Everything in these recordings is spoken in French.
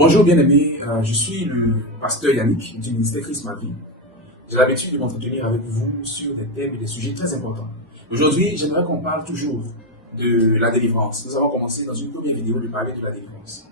Bonjour bien-aimés, je suis le pasteur Yannick du ministère Christ ma vie. J'ai l'habitude de m'entretenir avec vous sur des thèmes et des sujets très importants. Aujourd'hui, j'aimerais qu'on parle toujours de la délivrance. Nous avons commencé dans une première vidéo de parler de la délivrance.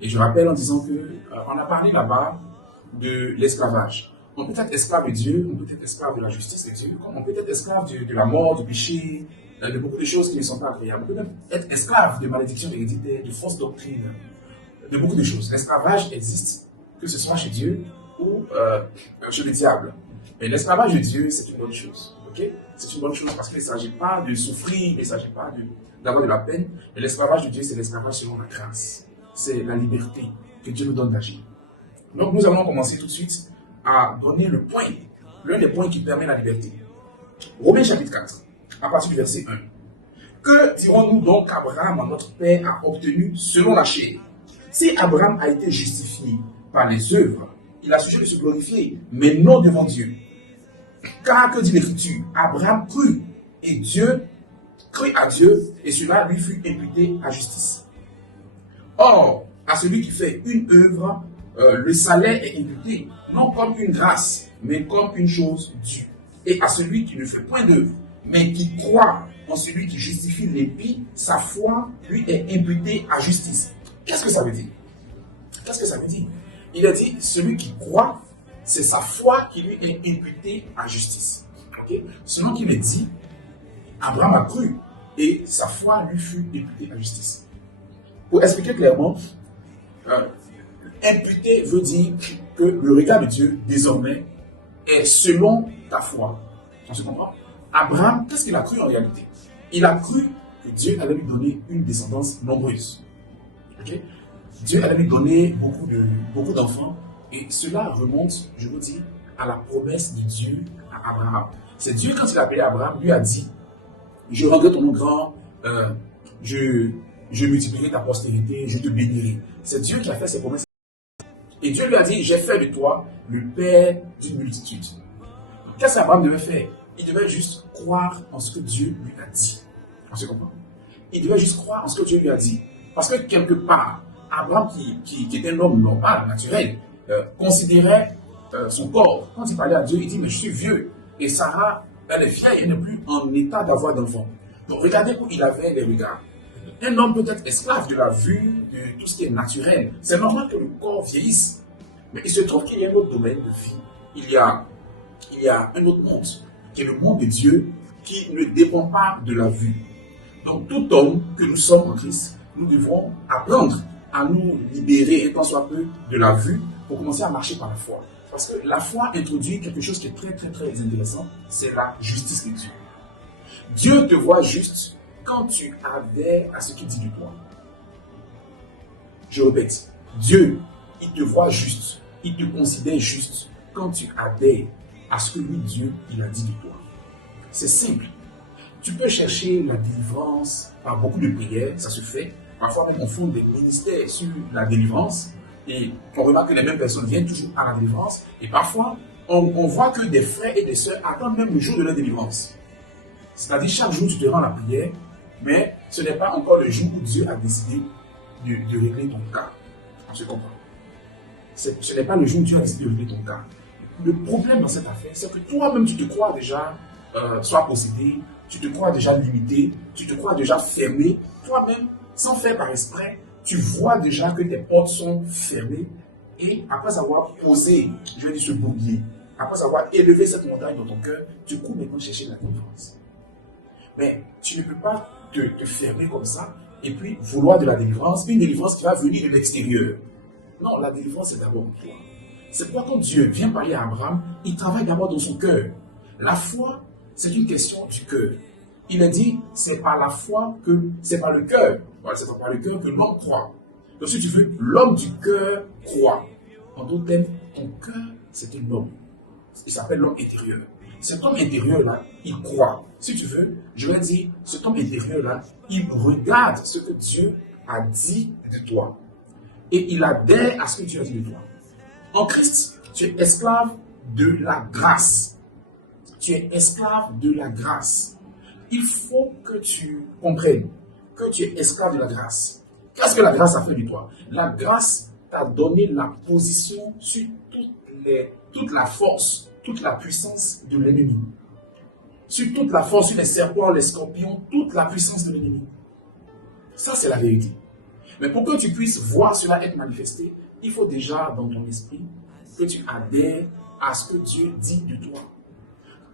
Et je rappelle en disant que on a parlé là-bas de l'esclavage. On peut être esclave de Dieu, on peut être esclave de la justice de Dieu, comme on peut être esclave de la mort, du péché, de beaucoup de choses qui ne sont pas agréables. On peut même être esclave de malédictions héréditaires, de fausses doctrines, de beaucoup de choses. L'esclavage existe, que ce soit chez Dieu ou chez le diable. Mais l'esclavage de Dieu, c'est une bonne chose. Okay? C'est une bonne chose parce qu'il ne s'agit pas de souffrir, il ne s'agit pas d'avoir de la peine. Mais l'esclavage de Dieu, c'est l'esclavage selon la grâce. C'est la liberté que Dieu nous donne d'agir. Donc nous allons commencer tout de suite à donner le point, l'un des points qui permet la liberté. Romains chapitre 4, à partir du verset 1. Que dirons-nous donc qu'Abraham, notre père, a obtenu selon la chair? Si Abraham a été justifié par les œuvres, il a sujet de se glorifier, mais non devant Dieu. Car que dit l'Écriture? Abraham crut, et Dieu crut à Dieu, et cela lui fut imputé à justice. Or, à celui qui fait une œuvre, le salaire est imputé, non comme une grâce, mais comme une chose due. Et à celui qui ne fait point d'œuvre, mais qui croit en celui qui justifie l'impie, sa foi lui est imputée à justice. Qu'est-ce que ça veut dire? Qu'est-ce que ça veut dire? Il a dit, celui qui croit, c'est sa foi qui lui est imputée à justice. Okay? Selon qu'il est dit, Abraham a cru et sa foi lui fut imputée à justice. Pour expliquer clairement, imputer veut dire que le regard de Dieu, désormais, est selon ta foi. On se comprend? Abraham, qu'est-ce qu'il a cru en réalité? Il a cru que Dieu allait lui donner une descendance nombreuse. Okay? Dieu allait lui donner beaucoup d'enfants et cela remonte, je vous dis, à la promesse de Dieu à Abraham. C'est Dieu, quand il a appelé Abraham, lui a dit, je rendrai ton nom grand, je multiplierai ta postérité, je te bénirai. C'est Dieu qui a fait ces promesses. Et Dieu lui a dit, j'ai fait de toi le père d'une multitude. Qu'est-ce qu'Abraham devait faire? Il devait juste croire en ce que Dieu lui a dit. On se comprend? Il devait juste croire en ce que Dieu lui a dit. Parce que quelque part, Abraham, qui était un homme normal, naturel, considérait son corps. Quand il parlait à Dieu, il dit, mais je suis vieux. Et Sarah, elle est vieille, elle n'est plus en état d'avoir d'enfant. Donc regardez où il avait les regards. Un homme peut être esclave de la vue, de tout ce qui est naturel. C'est normal que le corps vieillisse. Mais il se trouve qu'il y a un autre domaine de vie. Il y a un autre monde, qui est le monde de Dieu, qui ne dépend pas de la vue. Donc tout homme que nous sommes en Christ, nous devons apprendre à nous libérer, tant soit peu, de la vue pour commencer à marcher par la foi. Parce que la foi introduit quelque chose qui est très, très, très intéressant, c'est la justice de Dieu. Dieu te voit juste quand tu adhères à ce qu'il dit de toi. Je répète, Dieu, il te voit juste, il te considère juste quand tu adhères à ce que lui, Dieu, il a dit de toi. C'est simple. Tu peux chercher la délivrance par beaucoup de prières, ça se fait. Parfois même on fonde des ministères sur la délivrance et on remarque que les mêmes personnes viennent toujours à la délivrance et parfois on voit que des frères et des sœurs attendent même le jour de leur délivrance. C'est-à-dire chaque jour tu te rends à la prière, mais ce n'est pas encore le jour où Dieu a décidé de régler ton cas. On se comprend. Ce n'est pas le jour où Dieu a décidé de régler ton cas. Le problème dans cette affaire, c'est que toi-même tu te crois déjà soit possédé, tu te crois déjà limité, tu te crois déjà fermé, toi-même, sans faire par esprit, tu vois déjà que tes portes sont fermées et après avoir posé, je vais dire ce bouclier, après avoir élevé cette montagne dans ton cœur, tu cours maintenant chercher la délivrance. Mais tu ne peux pas te fermer comme ça et puis vouloir de la délivrance, une délivrance qui va venir de l'extérieur. Non, la délivrance c'est d'abord toi. C'est pourquoi quand Dieu vient parler à Abraham, il travaille d'abord dans son cœur. La foi, c'est une question du cœur. Il a dit, c'est par la foi que, c'est par le cœur. Voilà, c'est par le cœur que l'homme croit. Donc si tu veux, l'homme du cœur croit. En d'autres termes, ton cœur, c'est un homme. Il s'appelle l'homme intérieur. Cet homme intérieur-là, il croit. Si tu veux, je vais dire, cet homme intérieur-là, il regarde ce que Dieu a dit de toi. Et il adhère à ce que Dieu a dit de toi. En Christ, tu es esclave de la grâce. Tu es esclave de la grâce. Il faut que tu comprennes que tu es esclave de la grâce. Qu'est-ce que la grâce a fait de toi? La grâce t'a donné la position sur toute la force, toute la puissance de l'ennemi. Sur toute la force, sur les serpents, les scorpions, toute la puissance de l'ennemi. Ça, c'est la vérité. Mais pour que tu puisses voir cela être manifesté, il faut déjà, dans ton esprit, que tu adhères à ce que Dieu dit de toi.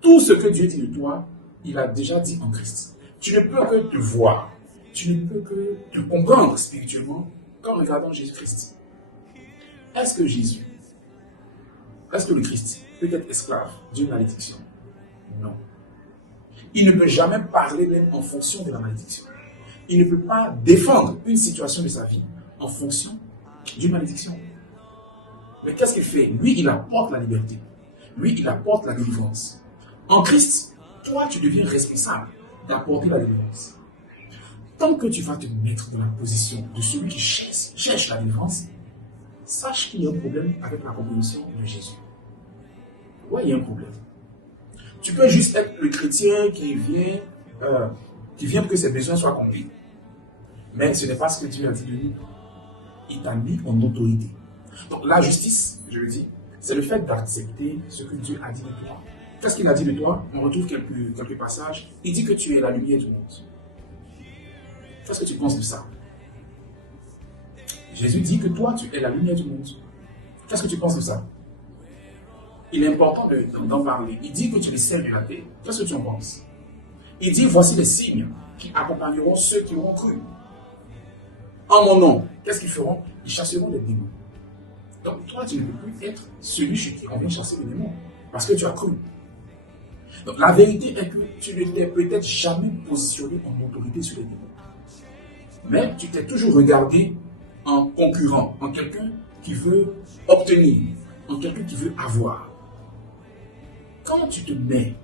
Tout ce que Dieu dit de toi, il a déjà dit en Christ. Tu ne peux que te voir, tu ne peux que te comprendre spirituellement qu'en regardant Jésus-Christ. Est-ce que Jésus, est-ce que le Christ peut être esclave d'une malédiction? Non. Il ne peut jamais parler même en fonction de la malédiction. Il ne peut pas défendre une situation de sa vie en fonction d'une malédiction. Mais qu'est-ce qu'il fait? Lui, il apporte la liberté. Lui, il apporte la délivrance. En Christ, toi, tu deviens responsable d'apporter la délivrance. Tant que tu vas te mettre dans la position de celui qui cherche la délivrance, sache qu'il y a un problème avec la compréhension de Jésus. Oui, il y a un problème. Tu peux juste être le chrétien qui vient pour que ses besoins soient accomplis. Mais ce n'est pas ce que Dieu a dit de nous. Il t'a mis en autorité. Donc la justice, je le dis, c'est le fait d'accepter ce que Dieu a dit de toi. Qu'est-ce qu'il a dit de toi? On retrouve quelques passages. Il dit que tu es la lumière du monde. Qu'est-ce que tu penses de ça? Jésus dit que toi, tu es la lumière du monde. Qu'est-ce que tu penses de ça? Il est important d'en parler. Il dit que tu es le sel de la terre. Qu'est-ce que tu en penses? Il dit, voici les signes qui accompagneront ceux qui auront cru. En mon nom, qu'est-ce qu'ils feront? Ils chasseront les démons. Donc toi, tu ne peux plus être celui chez qui on vient chasser les démons. Parce que tu as cru. Donc la vérité est que tu ne t'es peut-être jamais positionné en autorité sur les démons. Mais tu t'es toujours regardé en concurrent, en quelqu'un qui veut obtenir, en quelqu'un qui veut avoir. Quand tu te mets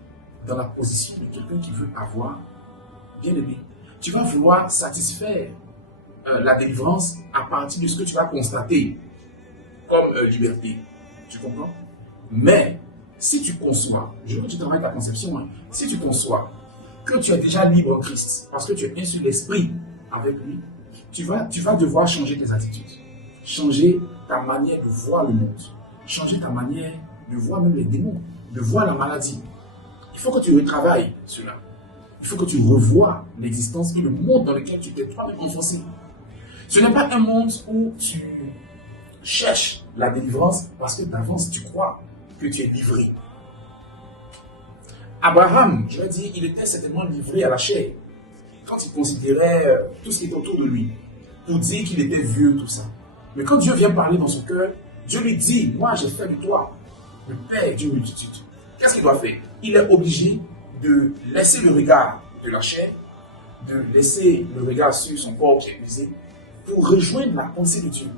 dans la position de quelqu'un qui veut avoir, bien aimé, tu vas vouloir satisfaire la délivrance à partir de ce que tu vas constater comme liberté. Tu comprends? Mais si tu conçois, je veux que tu travailles ta conception, hein, si tu conçois que tu es déjà libre en Christ, parce que tu es un sur l'esprit avec lui, tu vas devoir changer tes attitudes, changer ta manière de voir le monde, changer ta manière de voir même les démons, de voir la maladie. Il faut que tu retravailles cela. Il faut que tu revoies l'existence et le monde dans lequel tu t'es toi-même enfoncé. Ce n'est pas un monde où tu cherches la délivrance parce que d'avance tu crois que tu es livré. Abraham, je vais dire, il était certainement livré à la chair quand il considérait tout ce qui était autour de lui pour dire qu'il était vieux, tout ça. Mais quand Dieu vient parler dans son cœur, Dieu lui dit, moi j'ai fait de toi le père d'une multitude. Qu'est-ce qu'il doit faire? Il est obligé de laisser le regard de la chair, de laisser le regard sur son corps qui est épuisé, pour rejoindre la pensée de Dieu.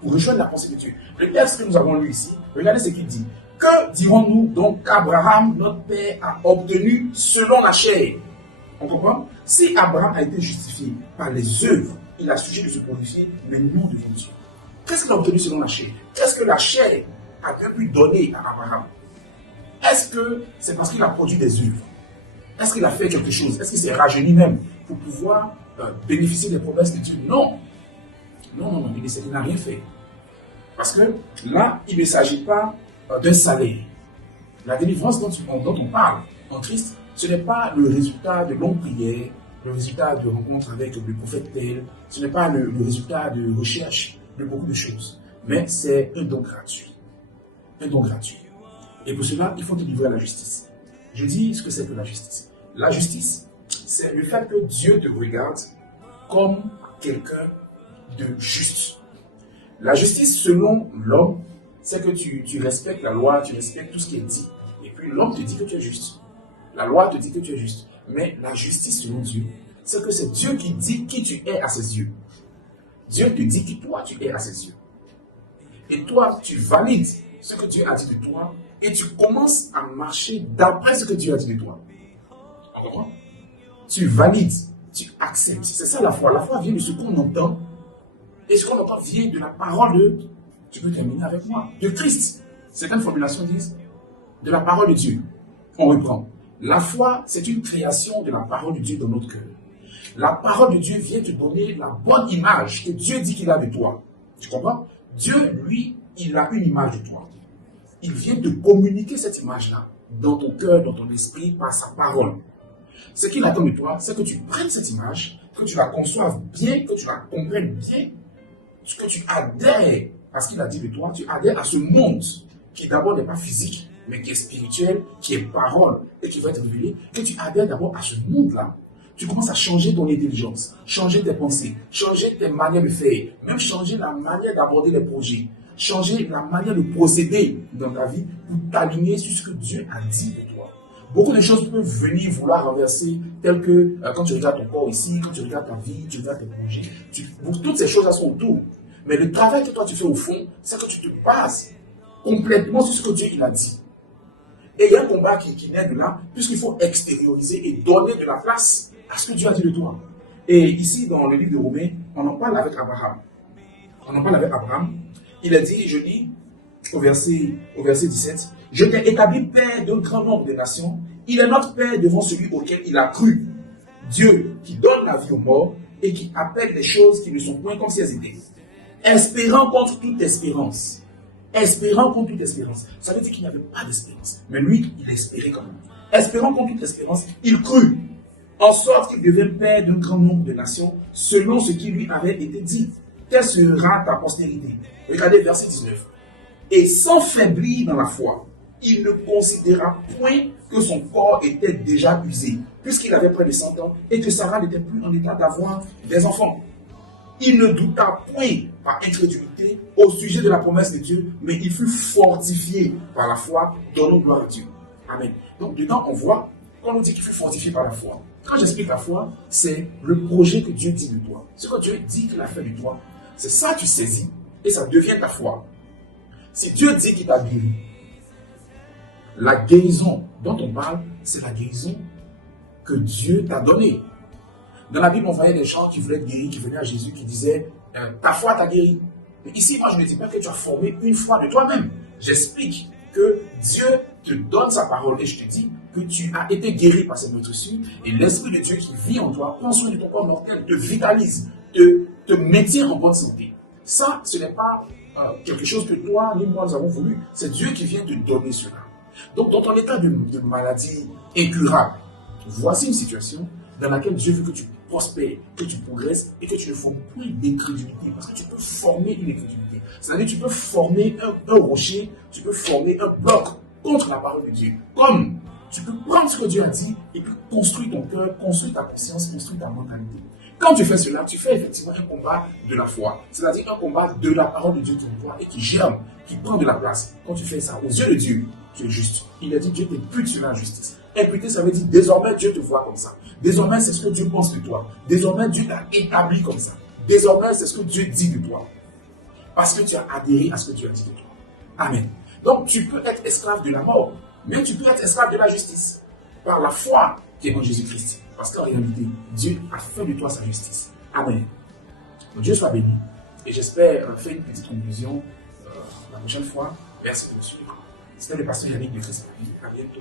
Pour rejoindre la pensée de Dieu. Le texte que nous avons lu ici, regardez ce qu'il dit. Que dirons-nous donc qu'Abraham, notre père, a obtenu selon la chair? On comprend? Si Abraham a été justifié par les œuvres, il a sujet de se purifier, mais non devant Dieu. Qu'est-ce qu'il a obtenu selon la chair? Qu'est-ce que la chair a bien pu donner à Abraham? Est-ce que c'est parce qu'il a produit des œuvres? Est-ce qu'il a fait quelque chose? Est-ce qu'il s'est rajeuni même pour pouvoir bénéficier des promesses de Dieu? Non. Non, il n'a rien fait. Parce que là, il ne s'agit pas d'un salaire. La délivrance dont on parle en Christ, ce n'est pas le résultat de longues prières, le résultat de rencontres avec le prophète tel, ce n'est pas le résultat de recherche de beaucoup de choses, mais c'est un don gratuit. Un don gratuit. Et pour cela, il faut te livrer à la justice. Je dis ce que c'est que la justice. La justice, c'est le fait que Dieu te regarde comme quelqu'un de juste. La justice, selon l'homme, c'est que tu respectes la loi, tu respectes tout ce qui est dit. Et puis l'homme te dit que tu es juste. La loi te dit que tu es juste. Mais la justice, selon Dieu, c'est que c'est Dieu qui dit qui tu es à ses yeux. Dieu te dit qui toi tu es à ses yeux. Et toi, tu valides ce que Dieu a dit de toi et tu commences à marcher d'après ce que Dieu a dit de toi. On comprend? Tu valides, tu acceptes. C'est ça la foi. La foi vient de ce qu'on entend. Et ce qu'on entend vient de la parole de, tu peux terminer avec moi, de Christ. Certaines formulations disent de la parole de Dieu. On reprend. La foi, c'est une création de la parole de Dieu dans notre cœur. La parole de Dieu vient te donner la bonne image que Dieu dit qu'il a de toi. Tu comprends? Dieu, lui, il a une image de toi. Il vient te communiquer cette image-là dans ton cœur, dans ton esprit, par sa parole. Ce qu'il attend de toi, c'est que tu prennes cette image, que tu la conçoives bien, que tu la comprennes bien, que tu adhères à ce qu'il a dit de toi, tu adhères à ce monde qui d'abord n'est pas physique, mais qui est spirituel, qui est parole et qui va être révélé, que tu adhères d'abord à ce monde-là. Tu commences à changer ton intelligence, changer tes pensées, changer tes manières de faire, même changer la manière d'aborder les projets, changer la manière de procéder dans ta vie pour t'aligner sur ce que Dieu a dit de toi. Beaucoup de choses peuvent venir vouloir renverser, telles que quand tu regardes ton corps ici, quand tu regardes ta vie, tu regardes tes projets, toutes ces choses-là sont autour. Mais le travail que toi tu fais au fond, c'est que tu te bases complètement sur ce que Dieu il a dit. Et il y a un combat qui naît de là, puisqu'il faut extérioriser et donner de la place à ce que Dieu a dit de toi. Et ici, dans le livre de Romains, on en parle avec Abraham. Il a dit, je lis au verset 17, « Je t'ai établi père d'un grand nombre de nations. Il est notre père devant celui auquel il a cru. Dieu qui donne la vie aux morts et qui appelle les choses qui ne sont point comme si elles étaient. Espérant contre toute espérance. » Espérant contre toute espérance. Ça veut dire qu'il n'y avait pas d'espérance. Mais lui, il espérait quand même. Espérant contre toute espérance, il crut. En sorte qu'il devint père d'un grand nombre de nations, selon ce qui lui avait été dit. Quelle sera ta postérité? Regardez verset 19. Et sans faiblir dans la foi, il ne considéra point que son corps était déjà usé, puisqu'il avait près de 100 ans, et que Sarah n'était plus en état d'avoir des enfants. Il ne douta point par incrédulité au sujet de la promesse de Dieu, mais il fut fortifié par la foi, donnant gloire à Dieu. Amen. Donc dedans, on voit, quand on dit qu'il fut fortifié par la foi, quand j'explique la foi, c'est le projet que Dieu dit de toi. Ce que Dieu dit qu'il a fait de toi, c'est ça que tu saisis et ça devient ta foi. Si Dieu dit qu'il t'a guéri, la guérison dont on parle, c'est la guérison que Dieu t'a donnée. Dans la Bible, on voyait des gens qui voulaient être guéris, qui venaient à Jésus, qui disaient ta foi t'a guéri. Mais ici, moi, je ne dis pas que tu as formé une foi de toi-même. J'explique que Dieu te donne sa parole et je te dis que tu as été guéri par cette meurtrissure et l'Esprit de Dieu qui vit en toi, prend soin de ton corps mortel, te vitalise, te maintient en bonne santé. Ça, ce n'est pas quelque chose que toi, ni moi, nous avons voulu. C'est Dieu qui vient te donner cela. Donc, dans ton état de maladie incurable, voici une situation dans laquelle Dieu veut que tu prospères, que tu progresses et que tu ne formes plus d'incrédulité. Parce que tu peux former une incrédulité. C'est-à-dire que tu peux former un rocher, tu peux former un bloc contre la parole de Dieu. Comme tu peux prendre ce que Dieu a dit et puis construire ton cœur, construire ta conscience, construire ta mentalité. Quand tu fais cela, tu fais effectivement un combat de la foi. C'est-à-dire un combat de la parole de Dieu qui est en toi et qui germe, qui prend de la place. Quand tu fais ça, aux yeux de Dieu, tu es juste. Il a dit Dieu t'impute sur la justice. Imputer, ça veut dire désormais Dieu te voit comme ça. Désormais, c'est ce que Dieu pense de toi. Désormais, Dieu t'a établi comme ça. Désormais, c'est ce que Dieu dit de toi. Parce que tu as adhéré à ce que Dieu a dit de toi. Amen. Donc, tu peux être esclave de la mort, mais tu peux être esclave de la justice. Par la foi qui est en Jésus-Christ. Parce qu'en réalité, Dieu a fait de toi sa justice. Amen. Donc, Dieu soit béni. Et j'espère faire une petite conclusion la prochaine fois. Merci de me suivre. C'était le pasteur Yannick de Christ. À bientôt.